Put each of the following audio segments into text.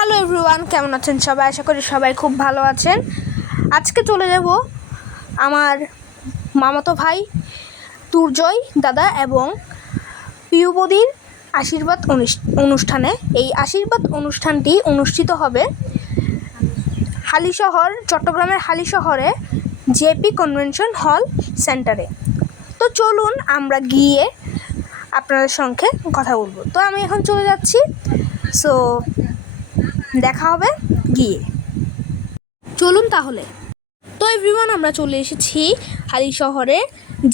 Hello everyone, কেমন আছেন সবাই? আশা করি সবাই খুব ভালো আছেন। আজকে চলে যাব আমার মামাতো ভাই দুর্জয় দাদা এবং পিউবদির আশীর্বাদ অনুষ্ঠানে। এই আশীর্বাদ অনুষ্ঠানটি অনুষ্ঠিত হবে চট্টগ্রামের হালিশহরে জেপি কনভেনশন হল সেন্টারে। তো চলুন আমরা গিয়ে আপনাদের সঙ্গে কথা বলবো। তো আমি এখন চলে যাচ্ছি, সো দেখা হবে গিয়ে। চলুন তাহলে। তো এভরিওয়ান, আমরা চলে এসেছি হালিশহরে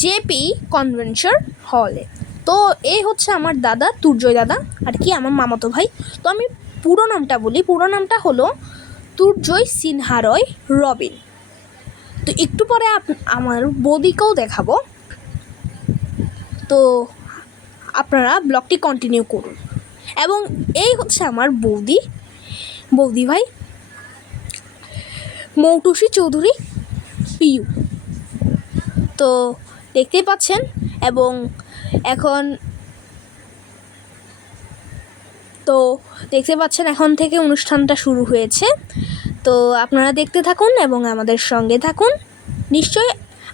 জেপি কনভেনশন হলে। তো এই হচ্ছে আমার দাদা, দুর্জয় দাদা আর কি, আমার মামাতো ভাই। তো আমি পুরো নামটা বলি। পুরো নামটা হলো দুর্জয় সিনহা রয় রবিন। তো একটু পরে আমার বৌদিকেও দেখাবো, তো আপনারা ব্লগটি কন্টিনিউ করুন। এবং এই হচ্ছে আমার বৌদি ভাই মৌটুসী চৌধুরী পিউ। তো দেখতেই পাচ্ছেন। এবং এখন থেকে অনুষ্ঠানটা শুরু হয়েছে। তো আপনারা দেখতে থাকুন এবং আমাদের সঙ্গে থাকুন। নিশ্চয়ই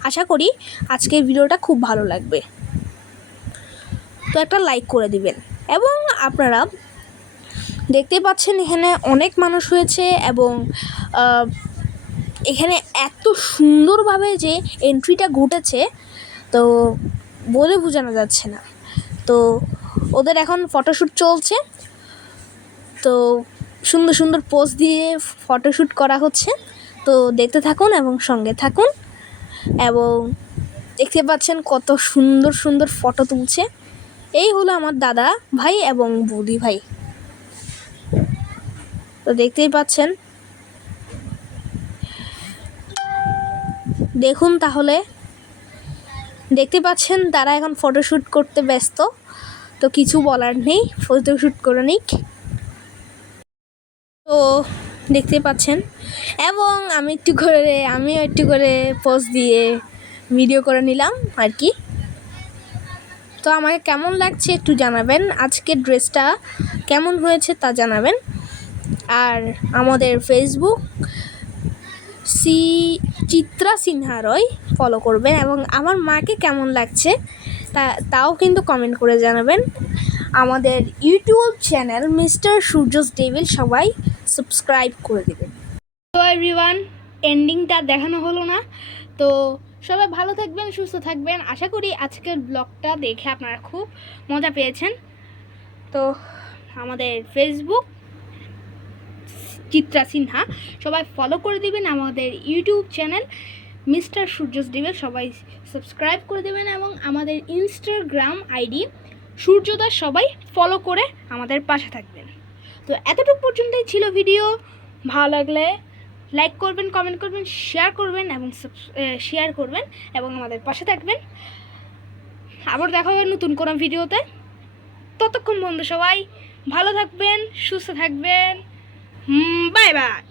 আশা করি আজকের ভিডিওটা খুব ভালো লাগবে। তো একটা লাইক করে দিবেন। এবং আপনারা দেখতেই পাচ্ছেন এখানে অনেক মানুষ হয়েছে এবং এখানে এত সুন্দরভাবে যে এন্ট্রিটা ঘটেছে, তো বলে বোঝানো যাচ্ছে না। তো ওদের এখন ফটোশ্যুট চলছে। তো সুন্দর সুন্দর পোজ দিয়ে ফটোশ্যুট করা হচ্ছে। তো দেখতে থাকুন এবং সঙ্গে থাকুন। এবং দেখতে পাচ্ছেন কত সুন্দর সুন্দর ফটো তুলছে। এই হলো আমার দাদা ভাই এবং বৌদি ভাই। তো দেখতেই পাচ্ছেন, দেখুন তাহলে। দেখতে পাচ্ছেন তারা এখন ফটোশ্যুট করতে ব্যস্ত। তো কিছু বলার নেই, ফটোশ্যুট করে নিক। তো দেখতে পাচ্ছেন। এবং আমিও একটু করে পোজ দিয়ে ভিডিও করে নিলাম আর কি। তো আমাকে কেমন লাগছে একটু জানাবেন, আজকের ড্রেসটা কেমন হয়েছে তা জানাবেন। আর আমাদের ফেসবুক চিত্রা সিনহা রয় ফলো করবেন। এবং আমার মাকে কেমন লাগছে তাও কিন্তু কমেন্ট করে জানাবেন। আমাদের YouTube channel mister Surya's devil সবাই সাবস্ক্রাইব করে দেবেন। তো এভরিওয়ান, এন্ডিংটা দেখানো হলো না। তো সবাই ভালো থাকবেন, সুস্থ থাকবেন। আশা করি আজকের ব্লগটা দেখে আপনারা খুব মজা পেয়েছেন। তো আমাদের ফেসবুক চিত্রা সিনহা সবাই ফলো করে দেবেন। আমাদের YouTube channel mister Surya's devil সবাই সাবস্ক্রাইব করে দেবেন। এবং আমাদের ইনস্টাগ্রাম আইডি সূর্যদাস সবাই ফলো করে আমাদের পাশে থাকবেন। তো এতটুকু পর্যন্তই ছিল ভিডিও। ভালো লাগলে লাইক করবেন, কমেন্ট করবেন, শেয়ার করবেন এবং আমাদের পাশে থাকবেন। আবার দেখা হবে নতুন কোনো ভিডিওতে। ততক্ষণ বন্ধু সবাই ভালো থাকবেন, সুস্থ থাকবেন। Bye bye.